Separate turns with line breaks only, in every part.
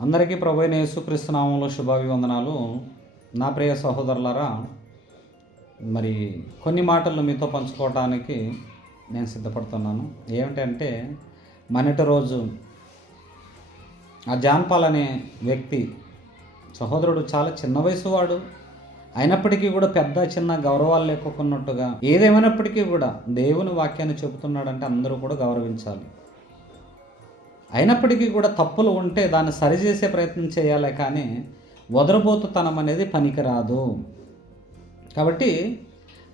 అందరికీ ప్రభు అయిన యేసుక్రీస్తు నామంలో శుభాభివందనాలు. నా ప్రియ సహోదరులారా మరి కొన్ని మాటలు మీతో పంచుకోవటానికి నేను సిద్ధపడుతున్నాను. ఏమిటంటే మొన్నటి రోజు ఆ జాన్పాల్ అనే వ్యక్తి సహోదరుడు చాలా చిన్న వయసు వాడు అయినప్పటికీ కూడా పెద్ద చిన్న గౌరవాలు లేకున్నట్టుగా ఏదేమైనప్పటికీ కూడా దేవుని వాక్యాన్ని చెబుతున్నాడంటే అందరూ కూడా గౌరవించాలి. అయినప్పటికీ కూడా తప్పులు ఉంటే దాన్ని సరిచేసే ప్రయత్నం చేయాలి కానీ వదరబోతుతనం అనేది పనికిరాదు. కాబట్టి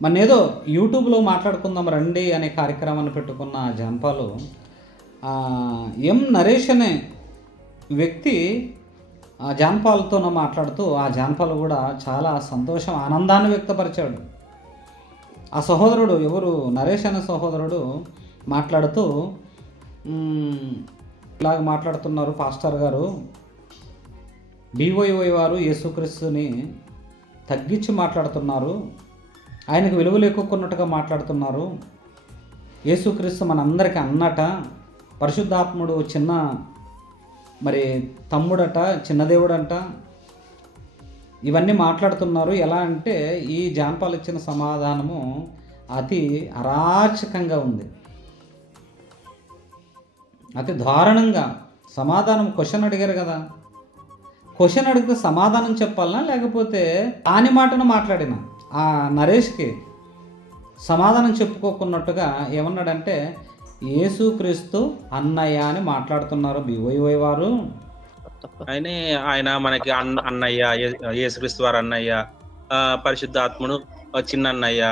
మన ఏదో యూట్యూబ్లో మాట్లాడుకుందాం రండి అనే కార్యక్రమాన్ని పెట్టుకున్న జంపాలు ఎం నరేష్ అనే వ్యక్తి ఆ జాన్పాల్తో మాట్లాడుతూ ఆ జాన్పాల్ కూడా చాలా సంతోషం ఆనందాన్ని వ్యక్తపరిచాడు. ఆ సహోదరుడు ఎవరు? నరేష్ అనే సహోదరుడు మాట్లాడుతూ ఇలాగ మాట్లాడుతున్నారు పాస్టర్ గారు. డివైఓఐ వారు యేసుక్రీస్తుని తగ్గించి మాట్లాడుతున్నారు. ఆయనకు విలువలు ఎక్కువకున్నట్టుగా మాట్లాడుతున్నారు. యేసుక్రీస్తు మనందరికీ అన్నట పరిశుద్ధాత్ముడు చిన్న మరి తమ్ముడట చిన్న దేవుడంట. ఇవన్నీ మాట్లాడుతున్నారు. ఎలా అంటే ఈ జాన్పాలు ఇచ్చిన సమాధానము అతి అరాచకంగా ఉంది. అతి దారుణంగా సమాధానం క్వశ్చన్ అడిగారు కదా క్వశ్చన్ అడిగితే సమాధానం చెప్పాలనా లేకపోతే కాని మాటను మాట్లాడిన ఆ నరేష్కి సమాధానం చెప్పుకోకున్నట్టుగా ఏమన్నాడంటే యేసుక్రీస్తు అన్నయ్య అని మాట్లాడుతున్నారు బివైవై వారు
ఆయనే ఆయన మనకి అన్న అన్నయ్య యేసుక్రీస్తు వారు అన్నయ్య ఆ, పరిశుద్ధాత్ముడు చిన్న అన్నయ్య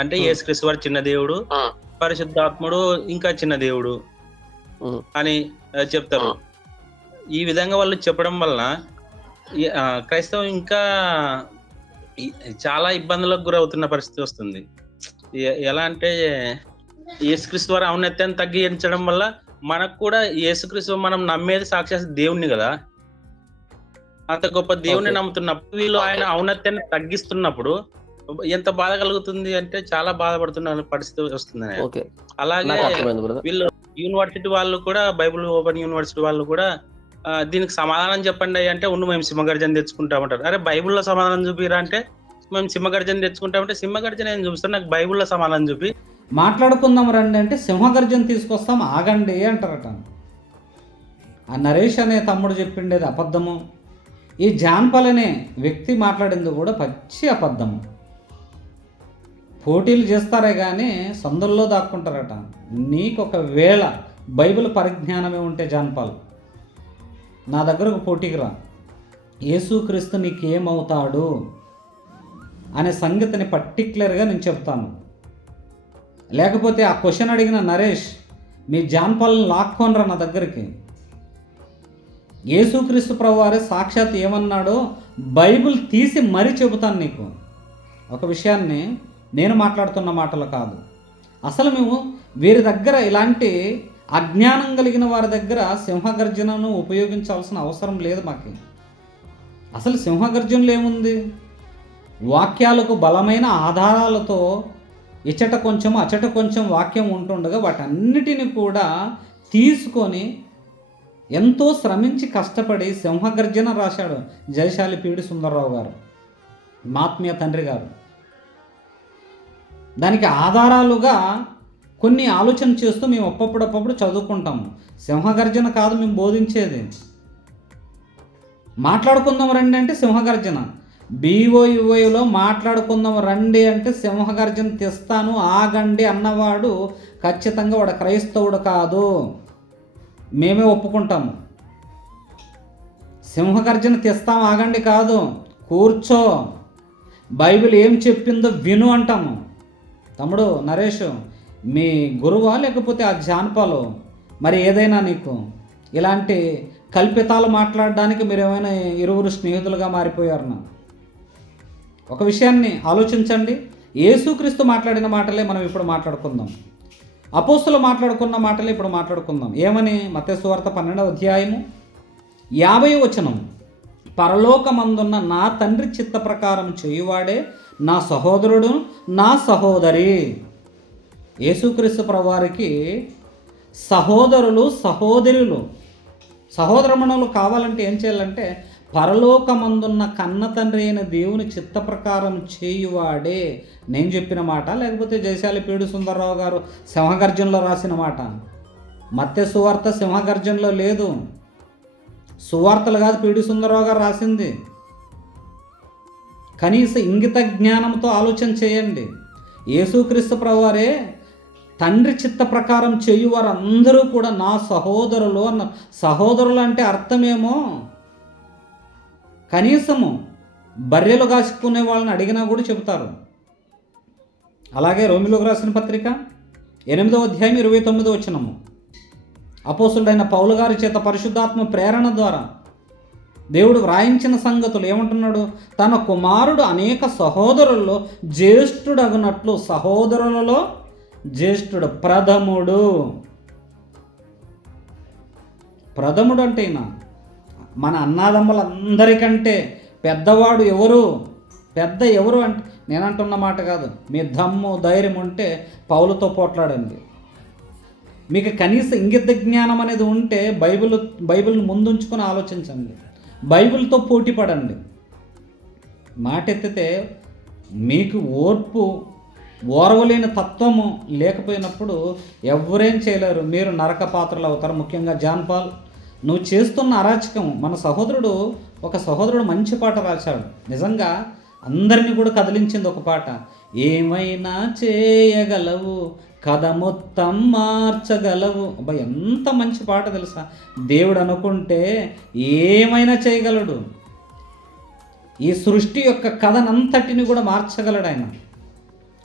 అంటే. యేసుక్రీస్తు వారు చిన్న దేవుడు
ఆ.
పరిశుద్ధాత్ముడు ఇంకా చిన్న దేవుడు. అని చెప్తారు. ఈ విధంగా వాళ్ళు చెప్పడం వలన క్రైస్తవం ఇంకా చాలా ఇబ్బందులకు గురవుతున్న పరిస్థితి వస్తుంది. ఎలా అంటే యేసుక్రీస్తు వారి ఔన్నత్యాన్ని తగ్గించడం వల్ల మనకు కూడా యేసుక్రీస్తు మనం నమ్మేది సాక్షాత్ దేవుణ్ణి కదా. అంత గొప్ప దేవుణ్ణి. నమ్ముతున్నప్పుడు వీళ్ళు ఆయన ఔన్నత్యాన్ని తగ్గిస్తున్నప్పుడు ఎంత బాధ కలుగుతుంది అంటే చాలా బాధపడుతున్న పరిస్థితి వస్తుంది అలాగే వీళ్ళు యూనివర్సిటీ వాళ్ళు కూడా బైబుల్ ఓపెన్ యూనివర్సిటీ వాళ్ళు కూడా దీనికి సమాధానం చెప్పండి అంటే ఉండు మేము సింహగర్జన తెచ్చుకుంటామంటారు అరే బైబిల్లో సమాధానం చూపిరా అంటే మేము సింహగర్జన తెచ్చుకుంటామంటే సింహగర్జన ఏం చూపిస్తారు? నాకు బైబిల్లో సమాధానం చూపి.
మాట్లాడుకుందాం రండి అంటే సింహగర్జన తీసుకొస్తాం ఆగండి అంటారట. ఆ నరేష్ అనే తమ్ముడు చెప్పిండేది అబద్ధము. ఈ జాన్పల్ అనే వ్యక్తి మాట్లాడింది కూడా పచ్చి అబద్ధము. పోటీలు చేస్తారే కానీ సందుల్లో దాక్కుంటారట. నీకు ఒకవేళ బైబిల్ పరిజ్ఞానమే ఉంటే జాన్పాల్ నా దగ్గరకు పోటీకి రా. యేసుక్రీస్తు నీకేమవుతాడు అనే సంగతిని పర్టిక్యులర్గా నేను చెప్తాను. లేకపోతే ఆ క్వశ్చన్ అడిగిన నరేష్ మీ జాన్పాల్ని లాక్కోనరా నా దగ్గరికి? యేసుక్రీస్తు ప్రభువారే సాక్షాత్ ఏమన్నాడో బైబిల్ తీసి మరీ చెబుతాను నీకు. ఒక విషయాన్ని నేను మాట్లాడుతున్న మాటలు కాదు. అసలు మేము వీరి దగ్గర ఇలాంటి అజ్ఞానం కలిగిన వారి దగ్గర సింహగర్జనను ఉపయోగించాల్సిన అవసరం లేదు మాకు. అసలు సింహగర్జనలు ఏముంది? వాక్యాలకు బలమైన ఆధారాలతో ఇచ్చట కొంచెం అచట కొంచెం వాక్యం ఉంటుండగా వాటన్నిటిని కూడా తీసుకొని ఎంతో శ్రమించి కష్టపడి సింహగర్జన రాశాడు జయశాలి పీడి సుందరరావు గారు మాత్మీయ తండ్రి గారు. దానికి ఆధారాలుగా కొన్ని ఆలోచన చేస్తూ మేము అప్పుడప్పుడు చదువుకుంటాము. సింహగర్జన కాదు మేము బోధించేది. మాట్లాడుకుందాం రండి అంటే సింహగర్జన. బీఓయుఓలో మాట్లాడుకుందాం రండి అంటే సింహగర్జన తెస్తాను ఆగండి అన్నవాడు ఖచ్చితంగా వాడు క్రైస్తవుడు కాదు. మేమే ఒప్పుకుంటాము. సింహగర్జన తెస్తాం ఆగండి కాదు. కూర్చో. బైబిల్ ఏం చెప్పిందో విను అంటాము. తమ్ముడు నరేష్ మీ గురువా లేకపోతే ఆ జాన్పాలు? మరి ఏదైనా నీకు ఇలాంటి కల్పితాలు మాట్లాడడానికి మీరు ఏమైనా ఇరువురు స్నేహితులుగా మారిపోయారు ఒక విషయాన్ని ఆలోచించండి. యేసుక్రీస్తు మాట్లాడిన మాటలే మనం ఇప్పుడు మాట్లాడుకుందాం. అపోస్తులు మాట్లాడుకున్న మాటలే ఇప్పుడు మాట్లాడుకుందాం. ఏమని? మత్స్యవార్త పన్నెండవ అధ్యాయము యాభై వచనం. పరలోకమందున్న నా తండ్రి చిత్త ప్రకారం చేయువాడే నా సహోదరుడు నా సహోదరి. యేసుక్రీస్తు ప్రవారికి సహోదరులు సహోదరులు. సహోదరమణులు కావాలంటే ఏం చేయాలంటే పరలోకమందున్న కన్న తండ్రి అయిన దేవుని చిత్త ప్రకారం చేయువాడే. నేను చెప్పిన మాట లేకపోతే జయశాలి పీడు సుందరరావు గారు సింహగర్జనలో రాసిన మాట. మత్య సువార్త సింహగర్జనలో లేదు. సువార్తలు కాదు పీడి సుందరరావు గారు రాసింది. కనీస ఇంగిత జ్ఞానంతో ఆలోచన చేయండి. యేసుక్రీస్తు ప్రవారే తండ్రి చిత్త ప్రకారం చేయు వారందరూ కూడా నా సహోదరులు అన్న సహోదరులు అంటే అర్థమేమో? కనీసము బర్రెలు కాసుకునే వాళ్ళని అడిగినా కూడా చెబుతారు. అలాగే రోమిలోకి రాసిన పత్రిక ఎనిమిదవ అధ్యాయం ఇరవై తొమ్మిదో వచ్చినము అపోసుడైన పౌలు గారి చేత పరిశుద్ధాత్మ ప్రేరణ ద్వారా దేవుడు వ్రాయించిన సంగతులు ఏమంటున్నాడు? తన కుమారుడు అనేక సహోదరుల్లో జ్యేష్ఠుడగునట్లు సహోదరులలో జ్యేష్ఠుడు ప్రథముడు. ప్రథముడు అంటే ఈయన మన అన్నాదమ్ములందరికంటే పెద్దవాడు ఎవరు? పెద్ద ఎవరు అంటే? నేనంటున్న మాట కాదు. మీ దమ్ము ధైర్యం ఉంటే పౌలతో పోట్లాడండి. మీకు కనీస ఇంగిత జ్ఞానం అనేది ఉంటే బైబిల్ బైబిల్ని ముందుంచుకొని ఆలోచించండి. బైబిల్తో పోటీ పడండి. మాట ఎత్తితే మీకు ఓర్పు ఓర్వలేని తత్వము లేకపోయినప్పుడు ఎవరేం చేయలేరు. మీరు నరక పాత్రలు అవుతారు. ముఖ్యంగా జాన్ పాల్. నువ్వు చేస్తున్న అరాచకం. మన సహోదరుడు ఒక సహోదరుడు మంచి పాట రాశాడు. నిజంగా అందరినీ కూడా కదిలించింది ఒక పాట. ఏమైనా చేయగలవు? కథ మొత్తం మార్చగలవు. అబ్బా ఎంత మంచి పాట తెలుసా? దేవుడు అనుకుంటే ఏమైనా చేయగలడు. ఈ సృష్టి యొక్క కథనంతటిని కూడా మార్చగలడు ఆయన.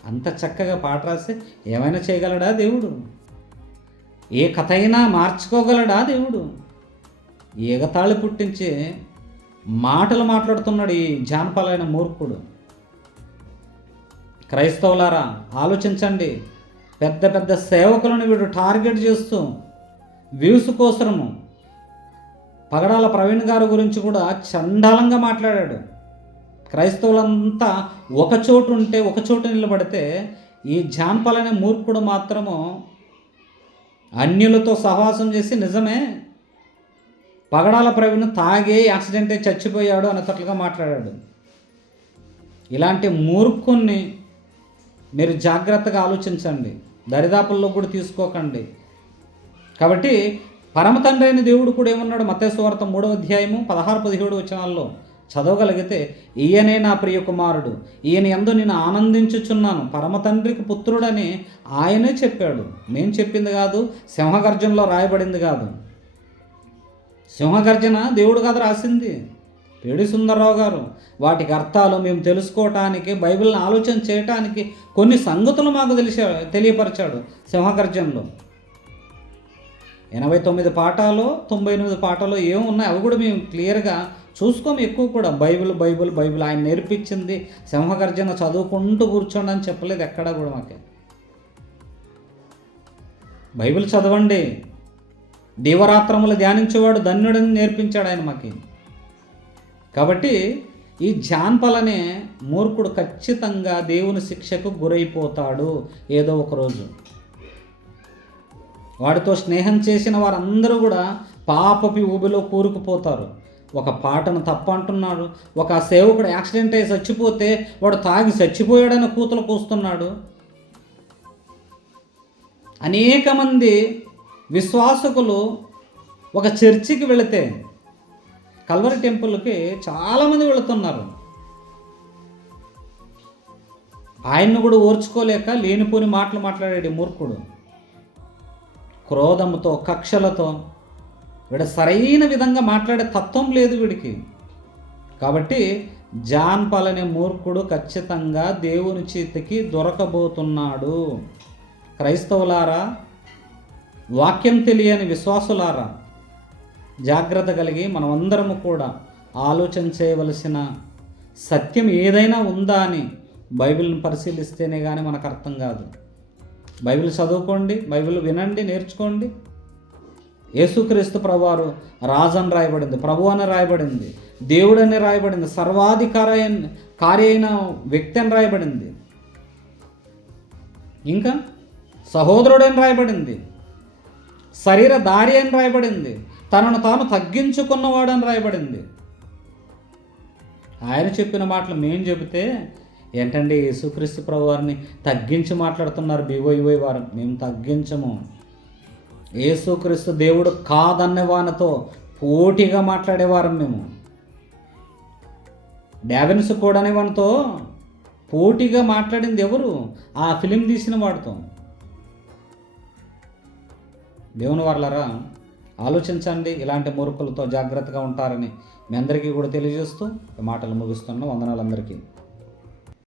అంత చక్కగా పాట రాస్తే ఏమైనా చేయగలడా దేవుడు? ఏ కథ అయినా మార్చుకోగలడా దేవుడు? ఏగతాళి పుట్టించి మాటలు మాట్లాడుతున్నాడు ఈ జానపాలైన మూర్ఖుడు. క్రైస్తవులారా ఆలోచించండి. పెద్ద పెద్ద సేవకులను వీడు టార్గెట్ చేస్తూ వ్యూస్ కోసము పగడాల ప్రవీణ్ గారి గురించి కూడా చండాలంగా మాట్లాడాడు. క్రైస్తవులంతా ఒక చోటు ఉంటే ఒక చోటు నిలబడితే ఈ జాన్పలనే మూర్ఖుడు మాత్రము అన్యులతో సహవాసం చేసి నిజమే. పగడాల ప్రవీణ్ తాగే యాక్సిడెంట్ అయి చచ్చిపోయాడు అన్నట్లుగా మాట్లాడాడు. ఇలాంటి మూర్ఖుణ్ణి మీరు జాగ్రత్తగా ఆలోచించండి. దరిదాపుల్లో కూడా తీసుకోకండి. కాబట్టి పరమ తండ్రి అయిన దేవుడు కూడా ఏమన్నాడు? మతేశ్వార్త మూడవ అధ్యాయము పదహారు పదిహేడు వచనాల్లో చదవగలిగితే ఈయనే నా ప్రియ కుమారుడు ఈయన ఎందు నేను ఆనందించుచున్నాను. పరమ తండ్రికి పుత్రుడని ఆయనే చెప్పాడు. నేను చెప్పింది కాదు సింహగర్జనలో రాయబడింది కాదు. సింహగర్జన దేవుడు కదా రాసింది? పేడి సుందరరావు గారు వాటికి అర్థాలు మేము తెలుసుకోవటానికి బైబిల్ని ఆలోచన చేయటానికి కొన్ని సంగతులు మాకు తెలిసా తెలియపరిచాడు సింహగర్జనలో. ఎనభై తొమ్మిది పాఠాలు తొంభై ఎనిమిది పాఠాలు ఏమున్నాయి అవి కూడా మేము క్లియర్గా చూసుకోము ఎక్కువ కూడా. బైబిల్ బైబిల్ బైబిల్ ఆయన నేర్పించింది. సింహగర్జన చదువుకుంటూ కూర్చోండి అని చెప్పలేదు ఎక్కడా కూడా మాకే. బైబిల్ చదవండి. దీవరాత్రములు ధ్యానించేవాడు ధన్యుడని నేర్పించాడు ఆయన మాకు. కాబట్టి ఈ జాన్పల్ అనే మూర్ఖుడు ఖచ్చితంగా దేవుని శిక్షకు గురైపోతాడు ఏదో ఒక రోజు. వాడితో స్నేహం చేసిన వారందరూ కూడా పాపపి ఊబిలో కూరుకుపోతారు. ఒక పాటను తప్పంటున్నాడు ఒక సేవకుడు యాక్సిడెంట్ అయి చచ్చిపోతే వాడు తాగి చచ్చిపోయాడని కూతులు కూస్తున్నాడు. అనేక మంది విశ్వాసకులు ఒక చర్చికి వెళితే కల్వరి టెంపుల్కి చాలామంది వెళుతున్నారు. ఆయన్ను కూడా ఓర్చుకోలేక లేనిపోని మాటలు మాట్లాడాడు మూర్ఖుడు. క్రోధంతో కక్షలతో వీడు సరైన విధంగా మాట్లాడే తత్వం లేదు వీడికి. కాబట్టి జాన్ పాలనే అనే మూర్ఖుడు ఖచ్చితంగా దేవుని చేతికి దొరకబోతున్నాడు. క్రైస్తవులారా వాక్యం తెలియని విశ్వాసులారా జాగ్రత్త కలిగి మనమందరము కూడా ఆలోచన చేయవలసిన సత్యం ఏదైనా ఉందా అని బైబిల్ని పరిశీలిస్తేనే కానీ మనకు అర్థం కాదు. బైబిల్ చదువుకోండి బైబిల్ వినండి నేర్చుకోండి. యేసుక్రీస్తు ప్రభువారు రాజని రాయబడింది ప్రభు అని రాయబడింది దేవుడని రాయబడింది సర్వాధికార కార్య అయిన వ్యక్తి అని రాయబడింది. ఇంకా సహోదరుడని రాయబడింది శరీర దారి అని రాయబడింది తనను తాను తగ్గించుకున్నవాడని రాయబడింది. ఆయన చెప్పిన మాటలు మేము చెబితే ఏంటండి యేసుక్రీస్తు ప్రభు వారిని తగ్గించి మాట్లాడుతున్నారు బివోయివోయి వారు? మేము తగ్గించము. యేసుక్రీస్తు దేవుడు కాదన్న వానితో పోటీగా మాట్లాడేవారం మేము. డావిన్స్ కూడా వానితో పోటీగా మాట్లాడింది ఎవరు? ఆ ఫిలిం తీసిన వాడితో. దేవుని వాళ్ళరా ఆలోచించండి ఇలాంటి మూర్ఖులతో జాగ్రత్తగా ఉంటారని మీ అందరికీ కూడా తెలియజేస్తూ మాటలు ముగిస్తున్నాం. వందనాలు అందరికీ.